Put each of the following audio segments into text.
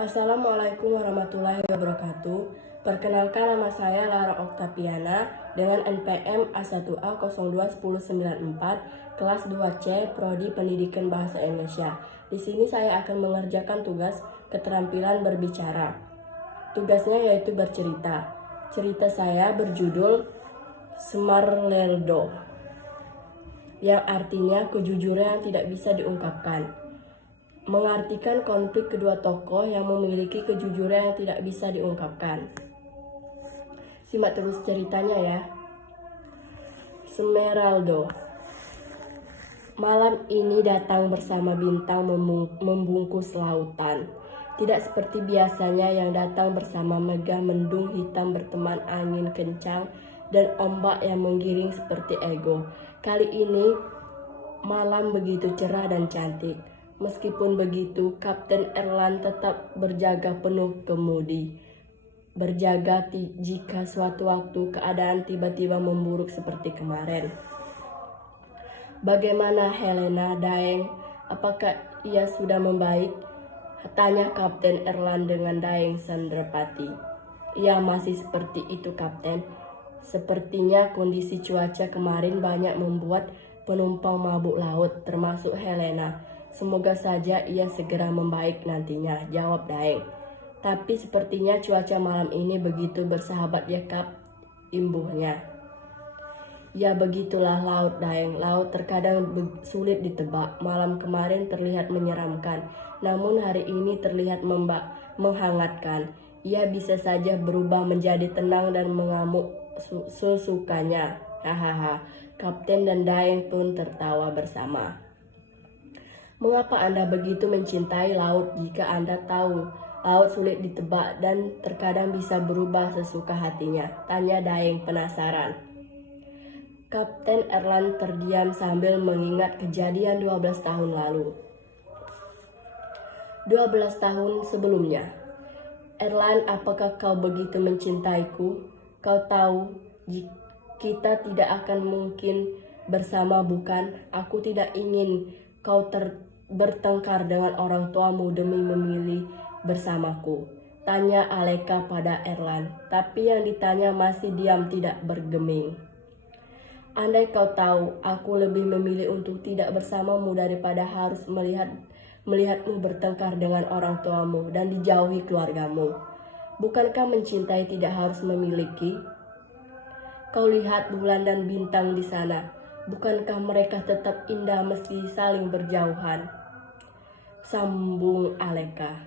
Assalamualaikum warahmatullahi wabarakatuh. Perkenalkan, nama saya Lara Oktaviana dengan NPM A1A021094 kelas 2C Prodi Pendidikan Bahasa Indonesia. Di sini saya akan mengerjakan tugas keterampilan berbicara. Tugasnya yaitu bercerita. Cerita saya berjudul Smarleldo, yang artinya kejujuran yang tidak bisa diungkapkan. Mengartikan konflik kedua tokoh yang memiliki kejujuran yang tidak bisa diungkapkan. Simak terus ceritanya ya. Smeraldo. Malam ini datang bersama bintang membungkus lautan. Tidak seperti biasanya yang datang bersama megah mendung hitam berteman angin kencang dan ombak yang menggiring seperti ego. Kali ini malam begitu cerah dan cantik. Meskipun begitu, Kapten Erland tetap berjaga penuh kemudi. Berjaga jika suatu waktu keadaan tiba-tiba memburuk seperti kemarin. Bagaimana Helena Daeng? Apakah ia sudah membaik? Tanya Kapten Erland dengan Daeng Sandrapati. Ia masih seperti itu, Kapten. Sepertinya kondisi cuaca kemarin banyak membuat penumpang mabuk laut, termasuk Helena. Semoga saja ia segera membaik nantinya, jawab Daeng. Tapi sepertinya cuaca malam ini begitu bersahabat ya, Kap, imbuhnya. Ya begitulah laut, Daeng. Laut terkadang sulit ditebak. Malam kemarin terlihat menyeramkan, namun hari ini terlihat menghangatkan. Ia bisa saja berubah menjadi tenang dan mengamuk sesukanya. Hahaha. Kapten dan Daeng pun tertawa bersama. Mengapa Anda begitu mencintai laut jika Anda tahu laut sulit ditebak dan terkadang bisa berubah sesuka hatinya? Tanya Daeng penasaran. Kapten Erland terdiam sambil mengingat kejadian 12 tahun lalu. 12 tahun sebelumnya. Erland, apakah kau begitu mencintaiku? Kau tahu kita tidak akan mungkin bersama, bukan? Aku tidak ingin kau bertengkar dengan orang tuamu demi memilih bersamaku. Tanya Aleka pada Erland, tapi yang ditanya masih diam tidak bergeming. Andai kau tahu, aku lebih memilih untuk tidak bersamamu daripada harus melihatmu bertengkar dengan orang tuamu dan dijauhi keluargamu. Bukankah mencintai tidak harus memiliki? Kau lihat bulan dan bintang di sana. Bukankah mereka tetap indah meski saling berjauhan? Sambung Aleka.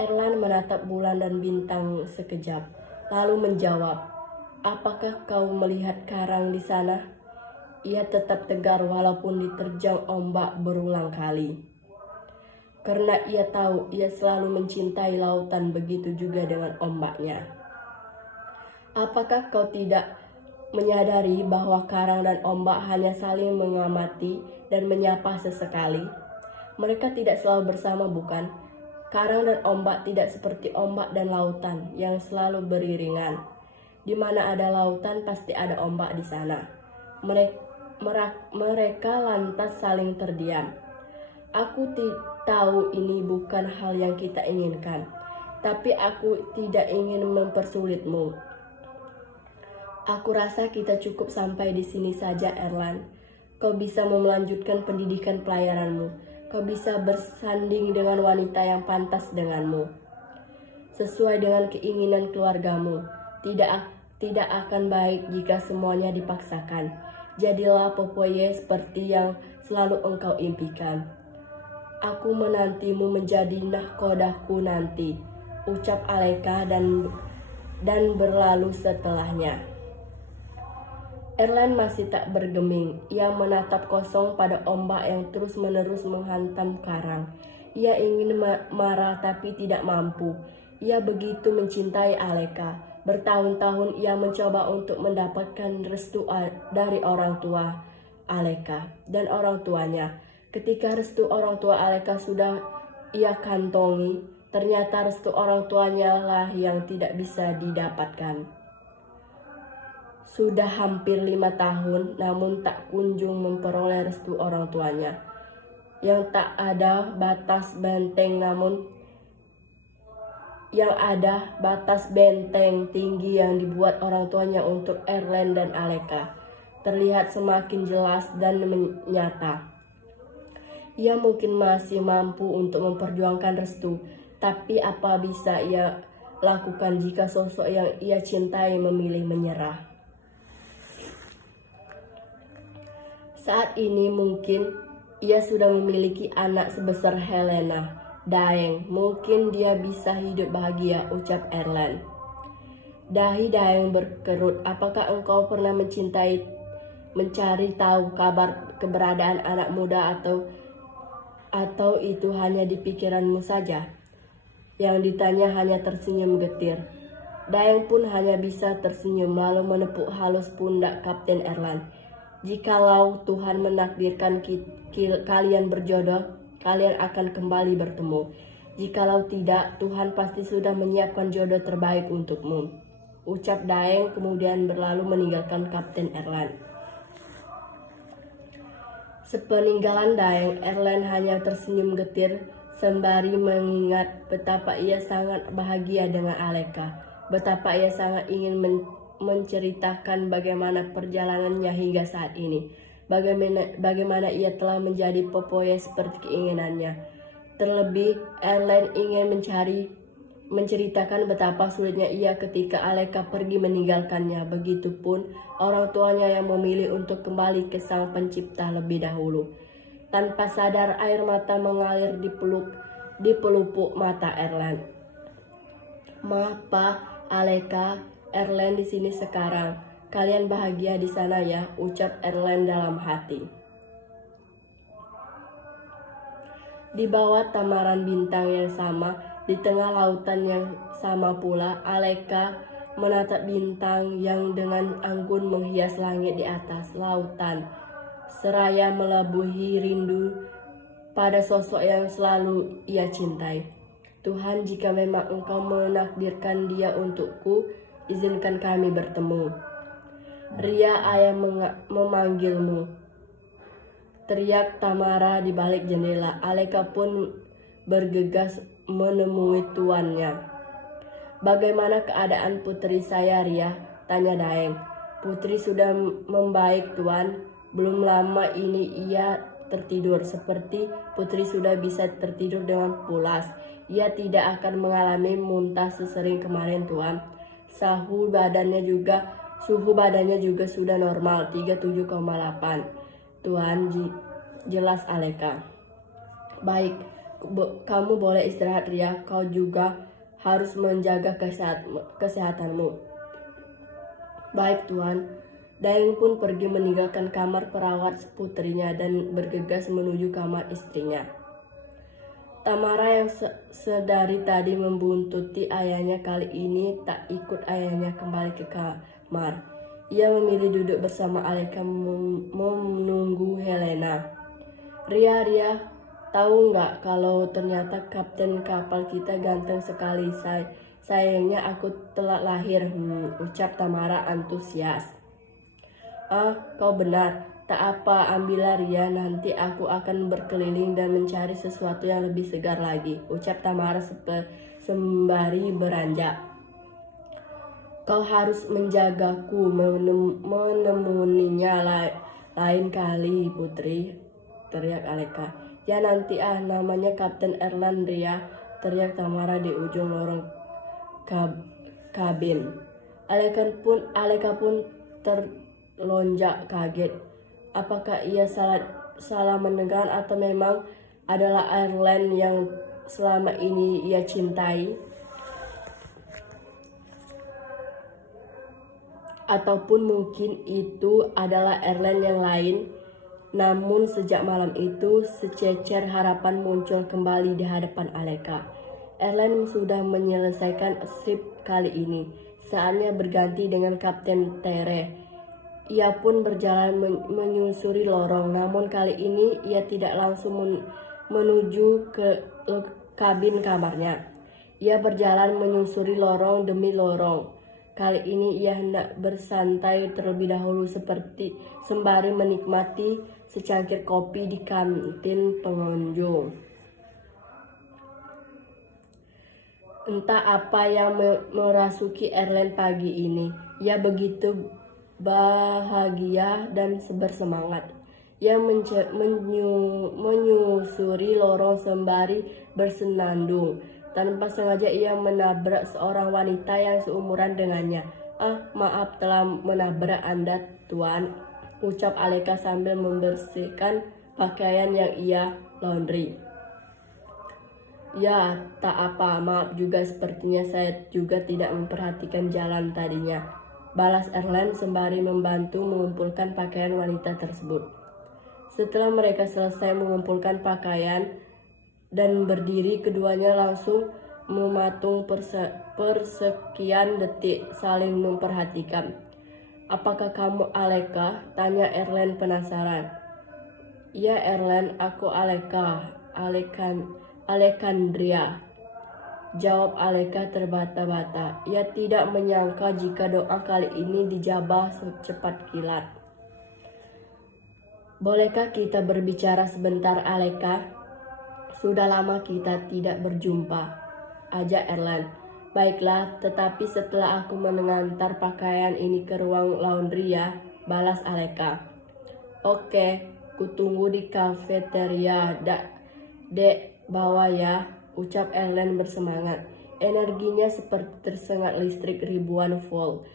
Erland menatap bulan dan bintang sekejap, lalu menjawab, apakah kau melihat karang di sana? Ia tetap tegar walaupun diterjang ombak berulang kali. Karena ia tahu ia selalu mencintai lautan, begitu juga dengan ombaknya. Apakah kau tidak menyadari bahwa karang dan ombak hanya saling mengamati dan menyapa sesekali? Mereka tidak selalu bersama, bukan? Karang dan ombak tidak seperti ombak dan lautan yang selalu beriringan. Di mana ada lautan pasti ada ombak di sana. Mereka lantas saling terdiam. Aku tahu ini bukan hal yang kita inginkan, tapi aku tidak ingin mempersulitmu. Aku rasa kita cukup sampai di sini saja, Erland. Kau bisa melanjutkan pendidikan pelayaranmu. Kau bisa bersanding dengan wanita yang pantas denganmu, sesuai dengan keinginan keluargamu. Tidak akan baik jika semuanya dipaksakan. Jadilah Popoye seperti yang selalu engkau impikan. Aku menantimu menjadi nahkodahku nanti, ucap Aleka dan berlalu setelahnya. Erland masih tak bergeming. Ia menatap kosong pada ombak yang terus-menerus menghantam karang. Ia ingin marah tapi tidak mampu. Ia begitu mencintai Aleka. Bertahun-tahun ia mencoba untuk mendapatkan restu dari orang tua Aleka dan orang tuanya. Ketika restu orang tua Aleka sudah ia kantongi, ternyata restu orang tuanya lah yang tidak bisa didapatkan. Sudah hampir 5 tahun, namun tak kunjung memperoleh restu orang tuanya. Yang tak ada batas benteng, namun yang ada batas benteng tinggi yang dibuat orang tuanya untuk Erlen dan Aleka terlihat semakin jelas dan nyata. Ia mungkin masih mampu untuk memperjuangkan restu, tapi apa bisa ia lakukan jika sosok yang ia cintai memilih menyerah? Saat ini mungkin ia sudah memiliki anak sebesar Helena. Daeng, mungkin dia bisa hidup bahagia, ucap Erlen. Dahi Daeng berkerut, apakah engkau pernah mencari tahu kabar keberadaan anak muda atau itu hanya di pikiranmu saja? Yang ditanya hanya tersenyum getir. Daeng pun hanya bisa tersenyum lalu menepuk halus pundak Kapten Erlen. Jikalau Tuhan menakdirkan kalian berjodoh, kalian akan kembali bertemu. Jikalau tidak, Tuhan pasti sudah menyiapkan jodoh terbaik untukmu, ucap Daeng kemudian berlalu meninggalkan Kapten Erlen. Sepeninggalan Daeng, Erlen hanya tersenyum getir sembari mengingat betapa ia sangat bahagia dengan Aleka, betapa ia sangat ingin menceritakan bagaimana perjalanannya hingga saat ini. Bagaimana ia telah menjadi Popoye seperti keinginannya. Terlebih, Erlen ingin menceritakan betapa sulitnya ia ketika Aleka pergi meninggalkannya. Begitupun orang tuanya yang memilih untuk kembali ke Sang Pencipta lebih dahulu. Tanpa sadar air mata mengalir di pelupuk mata Erlen. Maaf Pak, Aleka, Erlen di sini sekarang. Kalian bahagia di sana ya, ucap Erlen dalam hati. Di bawah tamaran bintang yang sama, di tengah lautan yang sama pula, Aleka menatap bintang yang dengan anggun menghias langit di atas lautan, seraya melebuhi rindu pada sosok yang selalu ia cintai. Tuhan, jika memang Engkau menakdirkan dia untukku, izinkan kami bertemu. Ria, ayah memanggilmu, teriak Tamara di balik jendela. Aleka pun bergegas menemui tuannya. Bagaimana keadaan putri saya, Ria? Tanya Daeng. Putri sudah membaik, Tuan. Belum lama ini ia tertidur. Seperti putri sudah bisa tertidur dengan pulas. Ia tidak akan mengalami muntah sesering kemarin, Tuan. Suhu badannya juga sudah normal, 37,8. Tuan, jelas Aleka. Baik, kamu boleh istirahat, Ria. Kau juga harus menjaga kesehatanmu. Baik, Tuan. Daeng pun pergi meninggalkan kamar perawat putrinya dan bergegas menuju kamar istrinya. Tamara yang sedari tadi membuntuti ayahnya kali ini tak ikut ayahnya kembali ke kamar. Ia memilih duduk bersama Aleka menunggu Helena. Ria, tahu nggak kalau ternyata kapten kapal kita ganteng sekali. Sayangnya aku telat lahir, ucap Tamara antusias. Ah, kau benar. Tak apa, ambillah Ria, nanti aku akan berkeliling dan mencari sesuatu yang lebih segar lagi, ucap Tamara sembari beranjak. Kau harus menjagaku, menemuninya lain kali, Putri, teriak Aleka. Ya nanti namanya Kapten Erlen, Ria, teriak Tamara di ujung lorong kabin. Aleka pun terlonjak kaget. Apakah ia salah mendengar atau memang adalah Erlen yang selama ini ia cintai? Ataupun mungkin itu adalah Erlen yang lain. Namun sejak malam itu sececer harapan muncul kembali di hadapan Aleka. Erlen sudah menyelesaikan skrip kali ini. Saatnya berganti dengan Kapten Tere. Ia pun berjalan menyusuri lorong, namun kali ini ia tidak langsung menuju ke kabin kamarnya. Ia berjalan menyusuri lorong demi lorong, Kali ini ia hendak bersantai terlebih dahulu sembari menikmati secangkir kopi di kantin pengunjung. Entah apa yang merasuki Erlen pagi ini. Ia begitu bahagia dan bersemangat. Ia menyusuri lorong sembari bersenandung. Tanpa sengaja ia menabrak seorang wanita yang seumuran dengannya. Maaf telah menabrak Anda, Tuan, ucap Aleka sambil membersihkan pakaian yang ia laundry. Ya, tak apa, maaf juga, sepertinya saya juga tidak memperhatikan jalan tadinya, balas Erlen sembari membantu mengumpulkan pakaian wanita tersebut. Setelah mereka selesai mengumpulkan pakaian dan berdiri, keduanya langsung mematung persekian detik saling memperhatikan. Apakah kamu Aleka? Tanya Erlen penasaran. Ya Erlen, aku Aleka, Alekandria, jawab Aleka terbata-bata. Ia tidak menyangka jika doa kali ini dijabah secepat kilat. Bolehkah kita berbicara sebentar, Aleka? Sudah lama kita tidak berjumpa, ajak Erlen. Baiklah, tetapi setelah aku mengantar pakaian ini ke ruang laundry ya, balas Aleka. Oke, kutunggu di kafeteria, Dek. Bawa ya, ucap Erlen bersemangat. Energinya seperti tersengat listrik ribuan volt.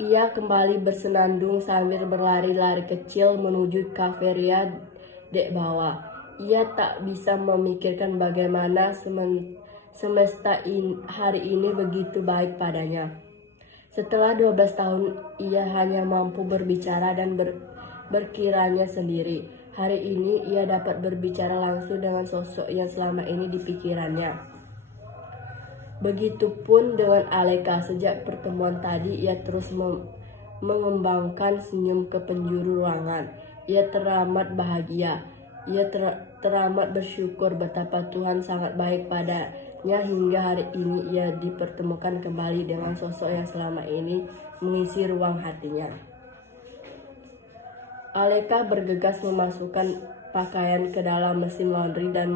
Ia kembali bersenandung sambil berlari-lari kecil menuju kafeteria dek bawah. Ia tak bisa memikirkan bagaimana semesta hari ini begitu baik padanya. Setelah 12 tahun, ia hanya mampu berbicara dan berkiranya sendiri. Hari ini ia dapat berbicara langsung dengan sosok yang selama ini di pikirannya. Begitupun dengan Aleka. Sejak pertemuan tadi ia terus mengembangkan senyum ke penjuru ruangan. Ia teramat bahagia. Ia teramat bersyukur betapa Tuhan sangat baik padanya hingga hari ini ia dipertemukan kembali dengan sosok yang selama ini mengisi ruang hatinya. Aleka bergegas memasukkan pakaian ke dalam mesin laundry dan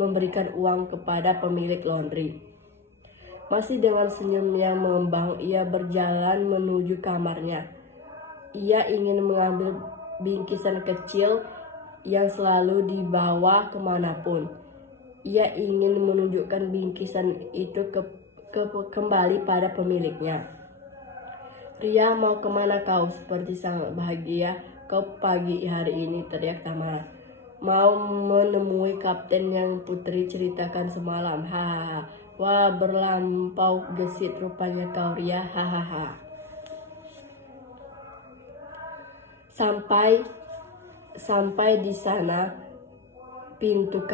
memberikan uang kepada pemilik laundry. Masih dengan senyum yang mengembang, ia berjalan menuju kamarnya. Ia ingin mengambil bingkisan kecil yang selalu dibawa kemanapun. Ia ingin menunjukkan bingkisan itu kembali pada pemiliknya. Ria, mau kemana kau? Seperti sangat bahagia kau pagi hari ini, teriak Tamara. Mau menemui kapten yang Putri ceritakan semalam. Hahaha. Wah, berlampau gesit rupanya kau, Ria. Hahaha. Sampai di sana, pintu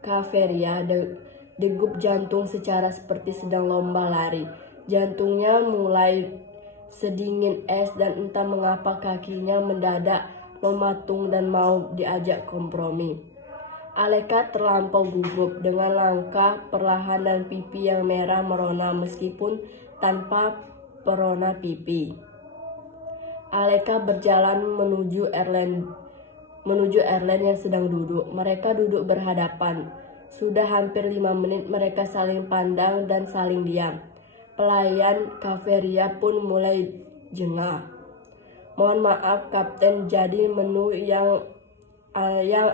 kafeteria, degup jantung secara seperti sedang lomba lari. Jantungnya mulai sedingin es dan entah mengapa kakinya mendadak mematung dan mau diajak kompromi. Aleka terlampau gugup dengan langkah perlahan dan pipi yang merah merona meskipun tanpa perona pipi. Aleka berjalan menuju Erlen yang sedang duduk. Mereka duduk berhadapan. Sudah hampir 5 menit mereka saling pandang dan saling diam. Pelayan kafeteria pun mulai jengah. Mohon maaf, Kapten, jadi menu yang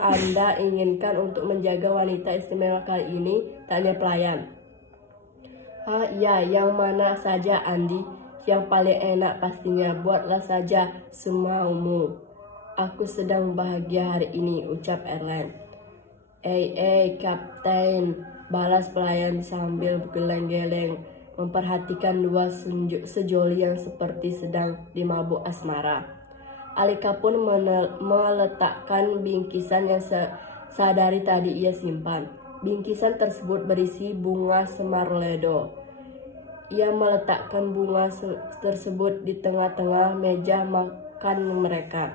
Anda inginkan untuk menjaga wanita istimewa kali ini? Tanya pelayan. Iya, yang mana saja, Andi? Yang paling enak pastinya, buatlah saja semaumu. Aku sedang bahagia hari ini, ucap Erlen. Kapten, balas pelayan sambil geleng-geleng memperhatikan dua sejoli yang seperti sedang dimabuk asmara. Aleka pun meletakkan bingkisan yang sadari tadi ia simpan. Bingkisan tersebut berisi bunga semarledo. Ia meletakkan bunga tersebut di tengah-tengah meja makan mereka.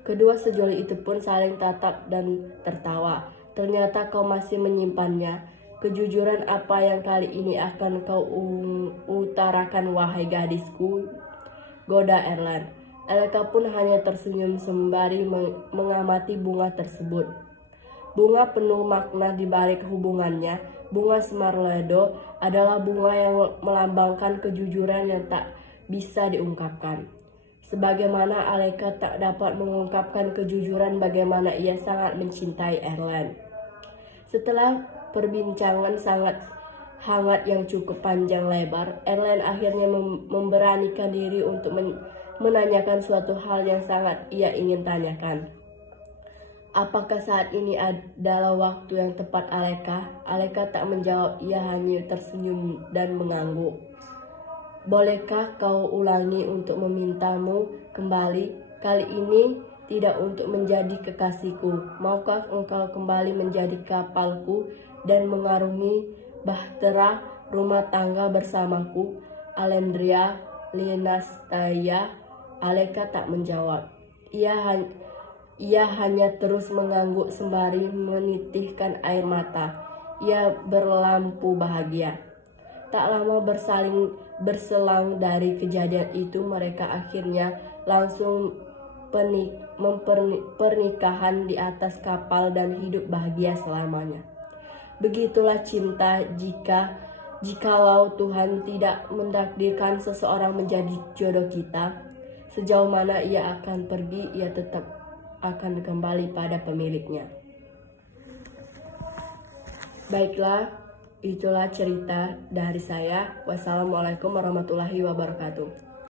Kedua sejoli itu pun saling tatap dan tertawa. Ternyata kau masih menyimpannya. Kejujuran apa yang kali ini akan kau utarakan, wahai gadisku? Goda Erland. Aleka pun hanya tersenyum sembari mengamati bunga tersebut. Bunga penuh makna di balik hubungannya. Bunga Smarledo adalah bunga yang melambangkan kejujuran yang tak bisa diungkapkan. Sebagaimana Aleka tak dapat mengungkapkan kejujuran bagaimana ia sangat mencintai Erland. Setelah perbincangan sangat hangat yang cukup panjang lebar, Erland akhirnya memberanikan diri untuk menanyakan suatu hal yang sangat ia ingin tanyakan. Apakah saat ini adalah waktu yang tepat, Aleka? Aleka tak menjawab, ia hanya tersenyum dan mengangguk. Bolehkah kau ulangi untuk memintamu kembali? Kali ini tidak untuk menjadi kekasihku. Maukah engkau kembali menjadi kapalku dan mengarungi bahtera rumah tangga bersamaku? Alendria Linastaya. Aleka tak menjawab. Ia hanya terus mengangguk sembari menitihkan air mata. Ia berlampu bahagia. Tak lama berselang dari kejadian itu, mereka akhirnya langsung pernikahan di atas kapal dan hidup bahagia selamanya. Begitulah cinta jikalau Tuhan tidak mentakdirkan seseorang menjadi jodoh kita. Sejauh mana ia akan pergi, ia tetap akan kembali pada pemiliknya. Baiklah, itulah cerita dari saya. Wassalamualaikum warahmatullahi wabarakatuh.